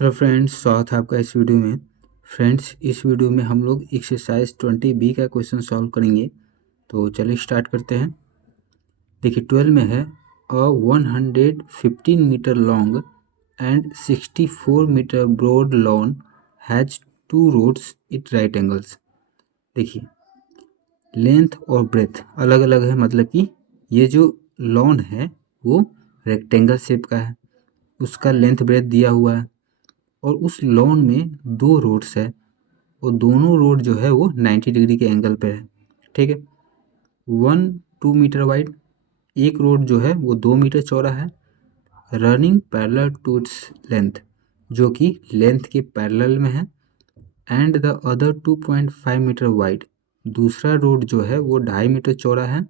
Hello friends, स्वागत है आपका इस वीडियो में। फ्रेंड्स, इस वीडियो में हम लोग एक्सरसाइज 20B का क्वेश्चन सॉल्व करेंगे। तो चलिए स्टार्ट करते हैं। देखिए 12 में है a 115 metre long and 64 metre broad lawn has two roads it right angles. देखिए लेंथ और ब्रेथ अलग अलग है, मतलब कि ये जो लॉन है वो रेक्टेंगल शेप का है, उसका लेंथ ब्रेथ दिया हुआ है और उस लॉन में दो रोड्स है और दोनों रोड जो है वो 90 डिग्री के एंगल पे है। ठीक है, 2 मीटर वाइड, एक रोड जो है वो 2 मीटर चौड़ा है, running parallel to its length, जो कि लेंथ के पैरेलल में है, and the other 2.5 metre wide, दूसरा रोड जो है वो 2.5 मीटर चौड़ा है,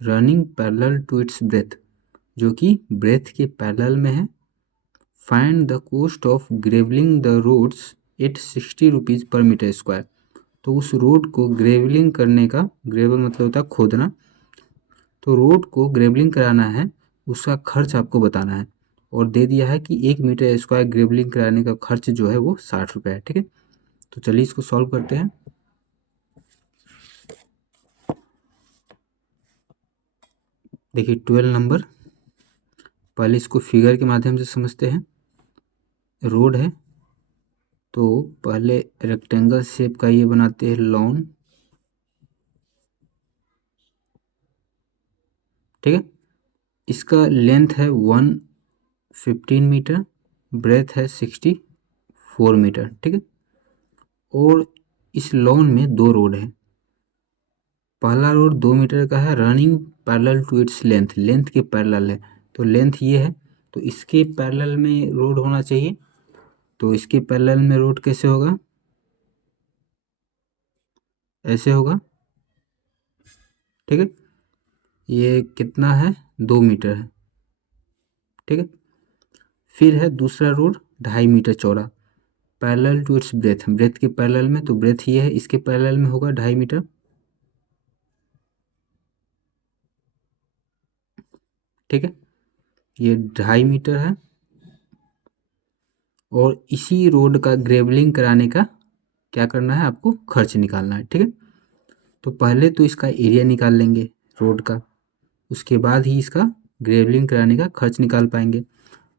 running parallel to its breadth, जो कि ब्रेथ के पैरेलल में है। Find the cost of gravelling the roads at 60 rupees per metre square. तो उस रोड को ग्रेवलिंग करने का, ग्रेवल मतलब होता है खोदना, तो रोड को ग्रेवलिंग कराना है, उसका खर्च आपको बताना है और दे दिया है कि 1 मीटर स्क्वायर ग्रेवलिंग कराने का खर्च जो है वो 60 रुपये है। ठीक है, तो चलिए इसको सॉल्व करते हैं। देखिए 12 नंबर, पहले इसको फिगर के माध्यम से समझते हैं। रोड है तो पहले रेक्टेंगल शेप का ये बनाते हैं लॉन। ठीक है, इसका लेंथ है 115 मीटर, ब्रेथ है 64 मीटर। ठीक है, और इस लॉन में दो रोड है। पहला रोड 2 मीटर का है, running parallel to its length, length के पैरेलल है, तो लेंथ ये है, तो इसके पैरेलल में रोड होना चाहिए। तो इसके पैरेलल में रोड कैसे होगा, ऐसे होगा। ठीक है, ये कितना है, 2 मीटर है। ठीक है, फिर है दूसरा रोड 2.5 मीटर चौड़ा, parallel to its breadth, breadth के पैरेलल में, तो ब्रेथ ये है, इसके पैरेलल में होगा 2.5 मीटर। ठीक है, ये 2.5 मीटर है और इसी रोड का ग्रेवलिंग कराने का क्या करना है, आपको खर्च निकालना है। ठीक है, तो पहले तो इसका एरिया निकाल लेंगे रोड का, उसके बाद ही इसका ग्रेवलिंग कराने का खर्च निकाल पाएंगे।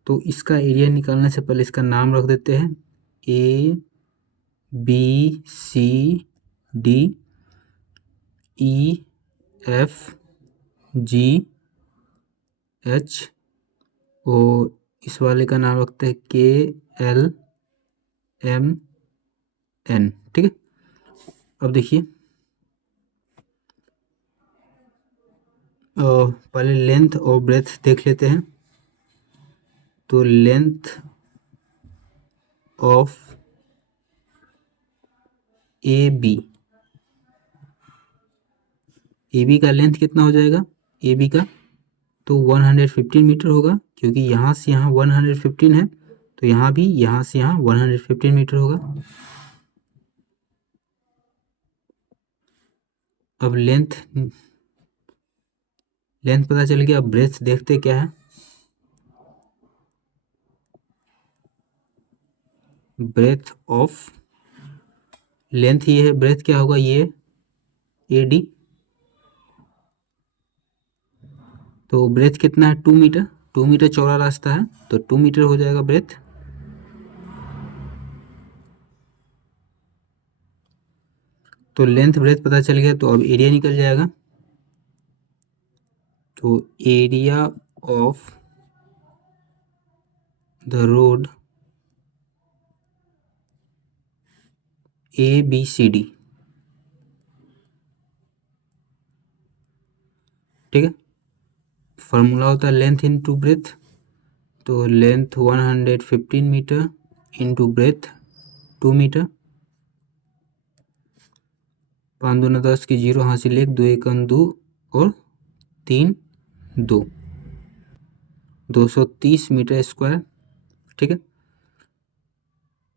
तो इसका एरिया निकालने से पहले इसका नाम रख देते हैं, ABCD EFGH, और इस वाले का नाम रखते हैं KLMN। ठीक है, अब देखिए पहले लेंथ और ब्रेथ देख लेते हैं। तो लेंथ ऑफ AB, AB का लेंथ कितना हो जाएगा, AB का तो 115 मीटर होगा, क्योंकि यहाँ से यहाँ 115 है, तो यहाँ भी यहाँ से यहाँ 115 मीटर होगा। अब लेंथ पता चल गया। अब ब्रेथ देखते क्या है, ब्रेथ ऑफ, लेंथ ये है, ब्रेथ क्या होगा, ये AD, तो ब्रेथ कितना है, 2 मीटर, 2 मीटर चौड़ा रास्ता है, तो 2 मीटर हो जाएगा ब्रेथ। तो लेंथ ब्रेथ पता चल गया, तो अब एरिया निकल जाएगा। तो area of the road ABCD। ठीक है, फॉर्मूला होता है लेंथ इंटू ब्रेथ, तो length 115 metre into breadth 2 metre, 5 दूना 10 की 0 हासिल 1, 2 एकम 2 और 3 2, 230 मीटर स्क्वायर। ठीक है,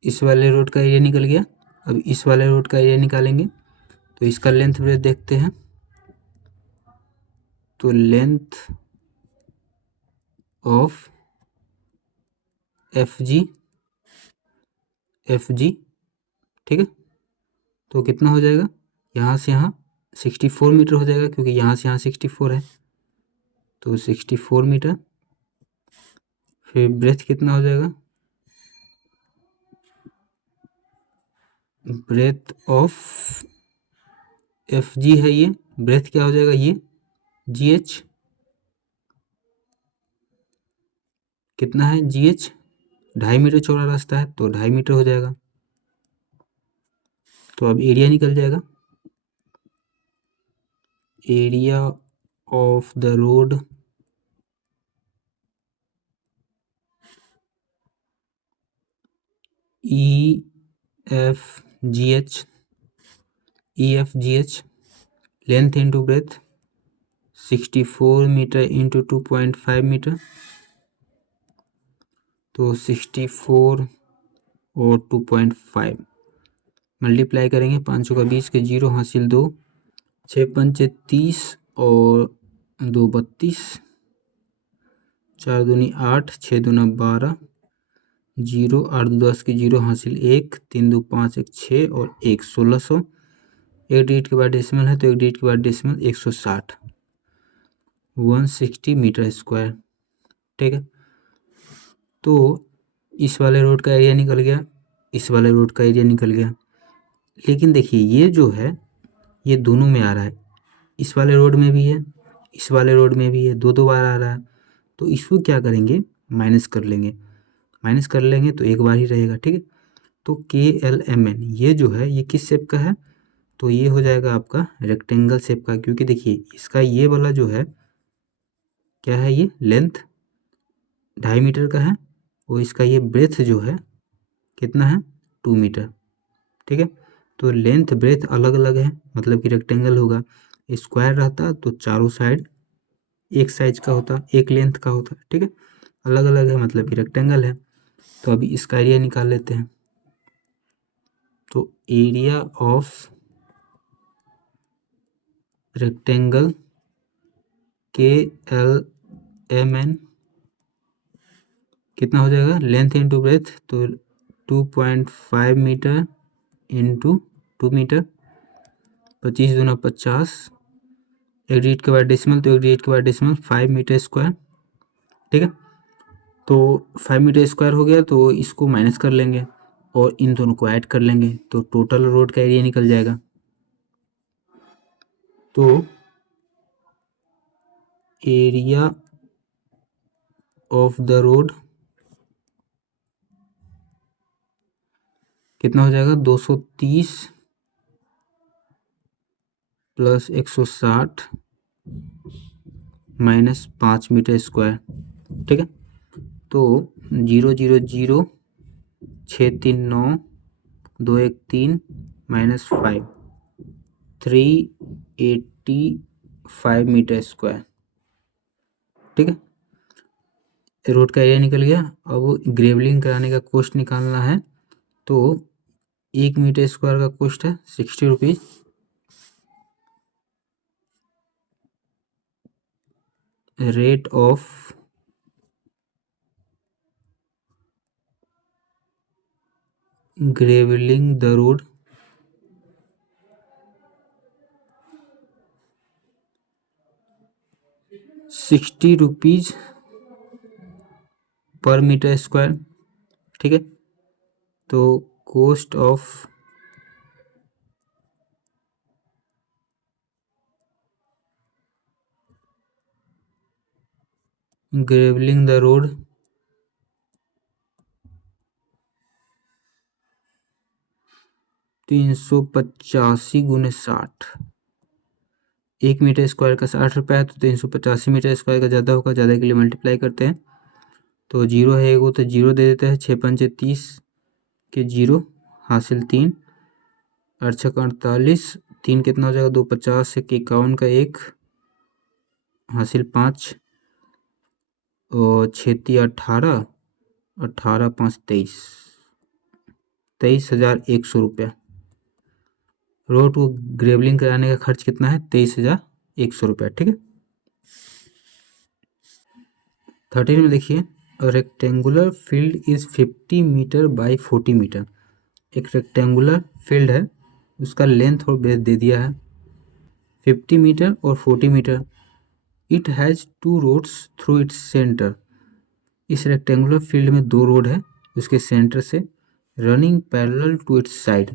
इस वाले रोड का एरिया निकल गया। अब इस वाले रोड का एरिया निकालेंगे, तो इसका लेंथ ब्रेथ देखते हैं। तो लेंथ ऑफ FG FG, ठीक है। तो कितना हो जाएगा, यहाँ से यहाँ 64 मीटर हो जाएगा, क्योंकि यहाँ से यहाँ 64 है, तो 64 मीटर। फिर ब्रेथ कितना हो जाएगा, ब्रेथ ऑफ FG है ये, ब्रेथ क्या हो जाएगा ये GH, कितना है GH, 2.5 मीटर चौड़ा रास्ता है तो 2.5 मीटर हो जाएगा। तो अब एरिया निकल जाएगा, area of the road EFGH, length into breadth 64 metre into 2.5 metre, तो 64 और 2.5 मल्टीप्लाई करेंगे, 5 का 20 के 0 हासिल 2, 6 पंचे 30 और 2 32, 4 दूनी 8, 6 दूना 12, 0 8 2 10 के 0 हासिल 1, 3 2 5 1 6 और 1 1600, एक डिजिट के बाद डेसिमल है तो एक डिजिट के बाद डेसिमल 160, 160 मीटर स्क्वायर, ठीक है। तो इस वाले रोड का एरिया निकल गया, इस वाले रोड का एरिया निकल गया, लेकिन देखिए ये जो है ये दोनों में आ रहा है, इस वाले रोड में भी है, इस वाले रोड में भी है, दो दो बार आ रहा है, तो इसको क्या करेंगे, माइनस कर लेंगे, माइनस कर लेंगे तो एक बार ही रहेगा, ठीक है। तो KLMN ये जो है ये किस शेप का है, तो ये हो जाएगा आपका रेक्टेंगल शेप का, क्योंकि देखिए इसका ये वाला जो है क्या है, ये लेंथ 2.5 मीटर का है और इसका ये ब्रेथ जो है कितना है 2 मीटर, ठीक है। तो लेंथ ब्रेथ अलग अलग है, मतलब कि रेक्टेंगल होगा, स्क्वायर रहता तो चारों साइड एक साइज का होता, एक लेंथ का होता, ठीक है। अलग अलग है मतलब कि रेक्टेंगल है। तो अभी इसका एरिया निकाल लेते हैं, तो एरिया ऑफ रेक्टेंगल KLMN कितना हो जाएगा, लेंथ इंटू ब्रेथ तो 2.5 मीटर इंटू 2 मीटर, 25 दूना 50, एक डिजिट के बाद डेसिमल तो एक डिजिट के बाद डेसिमल 5 मीटर स्क्वायर, ठीक है। तो 5 मीटर स्क्वायर हो गया, तो इसको माइनस कर लेंगे और इन दोनों को ऐड कर लेंगे तो टोटल रोड का एरिया निकल जाएगा। तो एरिया ऑफ द रोड कितना हो जाएगा, 230 प्लस 160 माइनस 5 मीटर स्क्वायर, ठीक है। तो 0 0 0 6 3 9 2 1 3 माइनस 5 385 मीटर स्क्वायर, ठीक है। रोड का एरिया निकल गया। अब ग्रेवलिंग कराने का कॉस्ट निकालना है, तो 1 मीटर स्क्वायर का कॉस्ट है 60 rupees, rate of gravelling the road ₹60 per metre square, ठीक है। तो cost of gravelling the road 385 गुने 60, 1 मीटर स्क्वायर का 60 रुपये है, तो 385 मीटर स्क्वायर का ज़्यादा होगा, ज़्यादा के लिए मल्टीप्लाई करते हैं, तो जीरो है एगो तो जीरो दे देते हैं, 6 पंचे 30 के 0 हासिल 3, 8 छक्का 48, 3 कितना हो जाएगा 2 50, 51 का 1 हासिल 5 और 6 18, 18 5 23, 23,100 रुपया। रोड को ग्रेवलिंग कराने का खर्च कितना है, 23,100 रुपया, ठीक है। 13 में देखिए, rectangular field is 50 metre by 40 metre, एक रेक्टेंगुलर फील्ड है, उसका लेंथ और ब्रेथ दे दिया है 50 मीटर और 40 metre. It has 2 roads through its centre. इस रेक्टेंगुलर फील्ड में 2 रोड है उसके सेंटर से, running parallel to its side,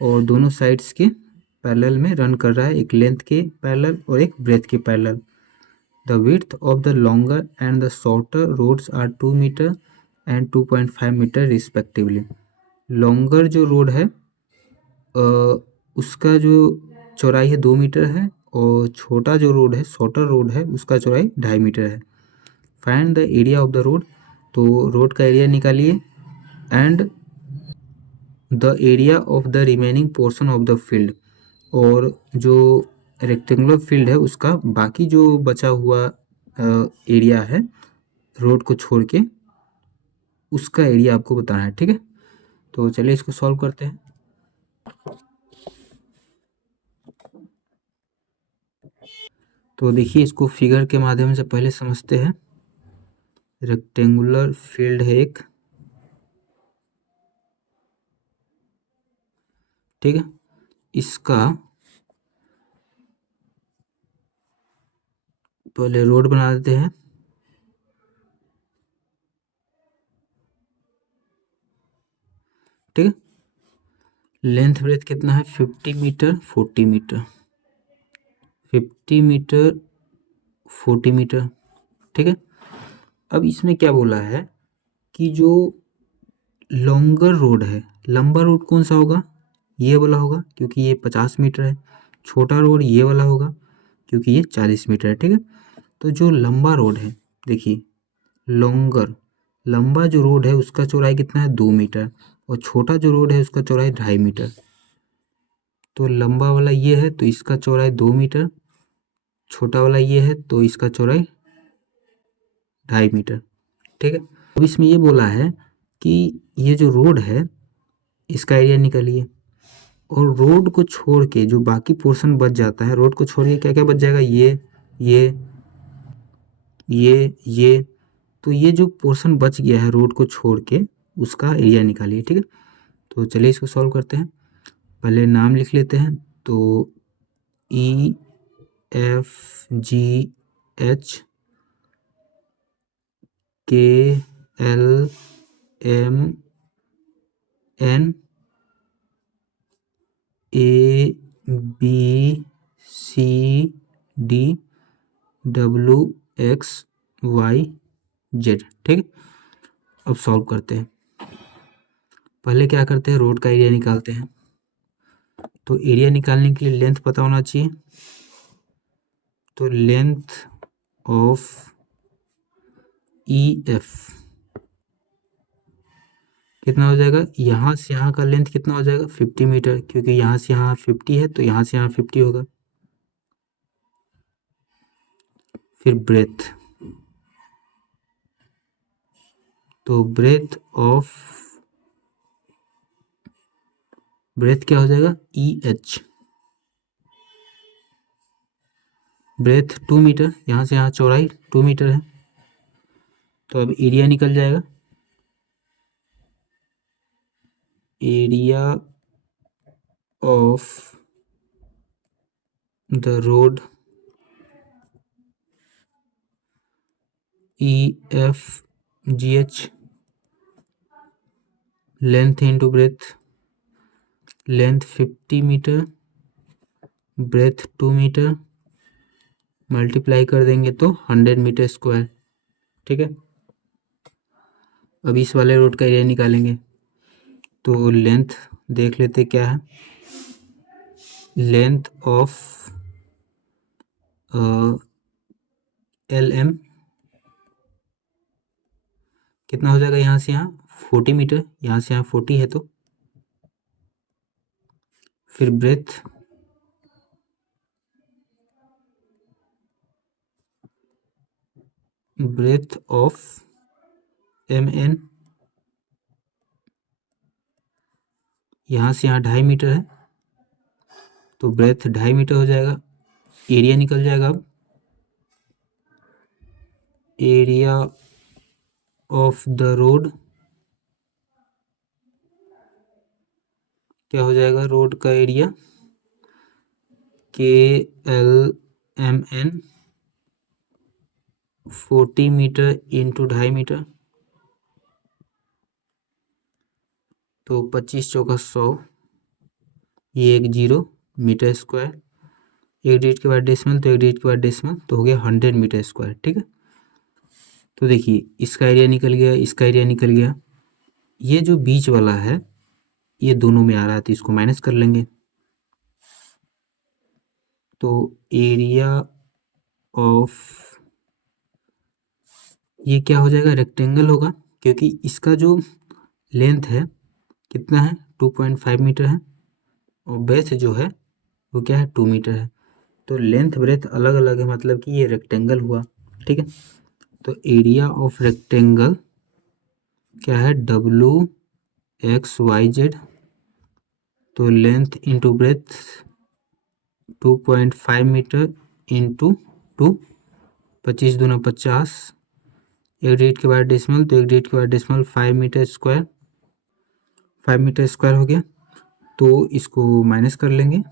और दोनों साइड्स के पैरेलल में रन कर रहा है, एक लेंथ के पैरेलल और एक ब्रेथ के parallel. The width of the longer and the shorter roads are 2 metre and 2.5 metre respectively. Longer जो रोड है उसका जो चौड़ाई है 2 मीटर है, और छोटा जो रोड है शॉर्टर रोड है उसका चौड़ाई 2.5 मीटर है। Find the area of the road, तो रोड का एरिया निकालिए, and the area of the remaining portion of the field, और जो रेक्टेंगुलर फील्ड है उसका बाकी जो बचा हुआ एरिया है रोड को छोड़ के, उसका एरिया आपको बताना है। ठीक है, तो चलिए इसको सॉल्व करते हैं। तो देखिए इसको फिगर के माध्यम से पहले समझते हैं। रेक्टेंगुलर फील्ड है एक, ठीक है, इसका पहले रोड बना देते हैं। ठीक है, लेंथ ब्रेथ कितना है 50 मीटर 40 मीटर, 50 मीटर 40 मीटर। ठीक है, अब इसमें क्या बोला है कि जो लॉन्गर रोड है, लंबा रोड कौन सा होगा, ये वाला होगा क्योंकि ये 50 मीटर है। छोटा रोड ये वाला होगा क्योंकि ये 40 मीटर है। ठीक है, तो जो लंबा रोड है, देखिए लॉन्गर, लंबा जो रोड है उसका चौड़ाई कितना है 2 मीटर, और छोटा जो रोड है उसका चौड़ाई 2.5 मीटर। तो लंबा वाला ये है तो इसका चौड़ाई 2 मीटर, छोटा वाला ये है तो इसका चौड़ाई 2.5 मीटर। ठीक है, अब इसमें ये बोला है कि ये जो रोड है इसका एरिया निकालिए, और रोड को छोड़ के जो बाकी पोर्शन बच जाता है, रोड को छोड़ के क्या क्या बच जाएगा, ये ये, तो ये जो पोर्शन बच गया है रोड को छोड़ के उसका एरिया निकालिए। ठीक है, तो चलिए इसको सॉल्व करते हैं। पहले नाम लिख लेते हैं, तो E F G H K L M N A B C D W X Y Z। ठीक है, अब सॉल्व करते हैं। पहले क्या करते हैं, रोड का एरिया निकालते हैं। तो एरिया निकालने के लिए लेंथ पता होना चाहिए, तो लेंथ ऑफ ई एफ कितना हो जाएगा, यहाँ से यहाँ का लेंथ कितना हो जाएगा 50 मीटर, क्योंकि यहाँ से यहाँ 50 है तो यहाँ से यहाँ 50 होगा। फिर ब्रेथ, तो ब्रेथ क्या हो जाएगा ई एच, ब्रेथ 2 मीटर, यहाँ से यहाँ चौड़ाई 2 मीटर है, तो अब एरिया निकल जाएगा। Area of the road E F G H, length into breadth, length 50 metre, breadth 2 metre, multiply कर देंगे तो 100 मीटर स्क्वायर। ठीक है, अब इस वाले रोड का एरिया निकालेंगे, तो लेंथ देख लेते क्या है, लेंथ ऑफ एल एम कितना हो जाएगा, यहाँ से यहाँ 40 मीटर, यहाँ से यहाँ 40 है, तो फिर breadth, breadth of M N, यहाँ से यहाँ 2.5 मीटर है, तो ब्रेथ 2.5 मीटर हो जाएगा। एरिया निकल जाएगा। अब एरिया ऑफ द रोड क्या हो जाएगा रोड का area KLMN 40 metre into 2.5 metre, तो 25 चौका 100, ये एक 0 मीटर स्क्वायर, एक डिजिट के बाद डेसिमल तो एक डिजिट के बाद डेसिमल, तो हो गया 100 मीटर स्क्वायर। ठीक है, तो देखिए इसका एरिया निकल गया, इसका एरिया निकल गया, ये जो बीच वाला है ये दोनों में आ रहा है तो इसको माइनस कर लेंगे, तो एरिया ऑफ ये क्या हो जाएगा रेक्टेंगल होगा, क्योंकि इसका जो लेंथ है कितना है 2.5 मीटर है और बेस जो है वो क्या है 2 मीटर है, तो लेंथ ब्रेथ अलग अलग है, मतलब कि ये रेक्टेंगल हुआ। ठीक है, तो एरिया ऑफ रेक्टेंगल क्या है WXYZ, तो length into breadth 2.5 metre into 2, 25 दूना 50, एक डिजिट के बाद डेसिमल तो एक डिजिट के बाद decimal 5 metre square, 5 metre square हो गया, तो इसको माइनस कर लेंगे,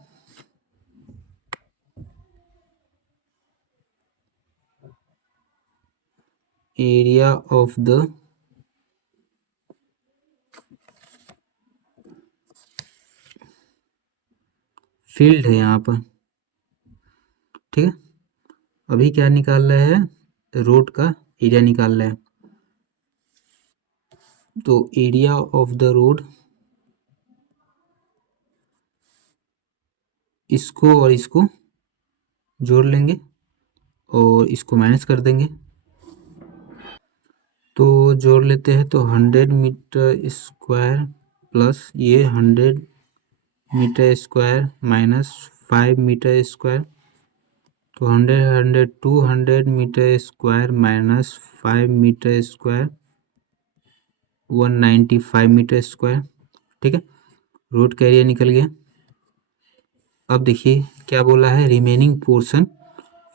एरिया ऑफ द फील्ड है यहाँ पर। ठीक है, अभी क्या निकाल रहे हैं रोड का एरिया निकाल रहे हैं, तो एरिया ऑफ द रोड इसको और इसको जोड़ लेंगे और इसको माइनस कर देंगे, तो जोड़ लेते हैं, तो 100 मीटर स्क्वायर प्लस ये 100 metre square minus 5 metre square, तो 200 metre square minus 5 metre square 195 metre square. ठीक है, रोड का एरिया निकल गया। अब देखिए क्या बोला है, रिमेनिंग पोर्शन,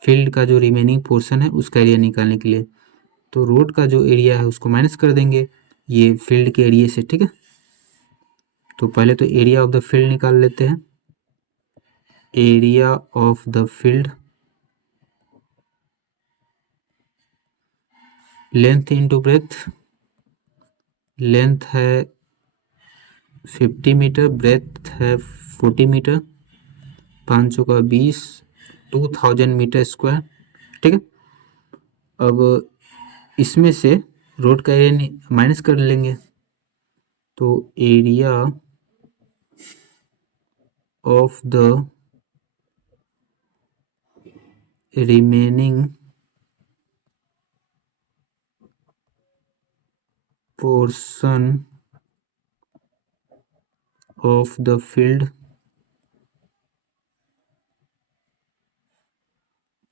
फील्ड का जो रिमेनिंग पोर्शन है उसका एरिया निकालने के लिए, तो रोड का जो एरिया है उसको माइनस कर देंगे ये फील्ड के एरिया से। ठीक है, तो पहले तो एरिया ऑफ द फील्ड निकाल लेते हैं, area of the field length into breadth, length है 50 मीटर, ब्रेथ है 40 मीटर, 500 का 20, 2000 मीटर स्क्वायर। ठीक है, अब इसमें से रोड का एरिया माइनस कर लेंगे, तो area of the remaining portion of the field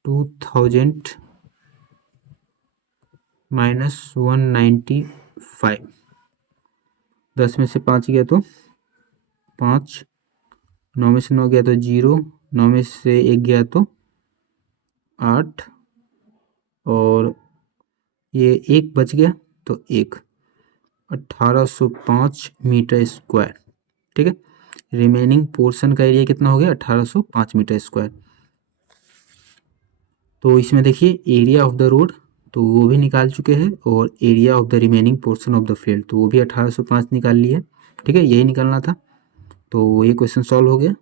2000 minus 195, 10 में से 5 गया तो 5, 9 में से 9 गया तो 0, 9 में से 1 गया तो 8, और ये 1 बच गया तो 1, 1805 मीटर स्क्वायर। ठीक है, रिमेनिंग पोर्शन का एरिया कितना हो गया 1805 मीटर स्क्वायर। तो इसमें देखिए एरिया ऑफ द रोड तो वो भी निकाल चुके हैं और area of the remaining portion of the field तो वो भी 1805 निकाल लिए। ठीक है, यही निकालना था, तो ये क्वेश्चन सॉल्व हो गया।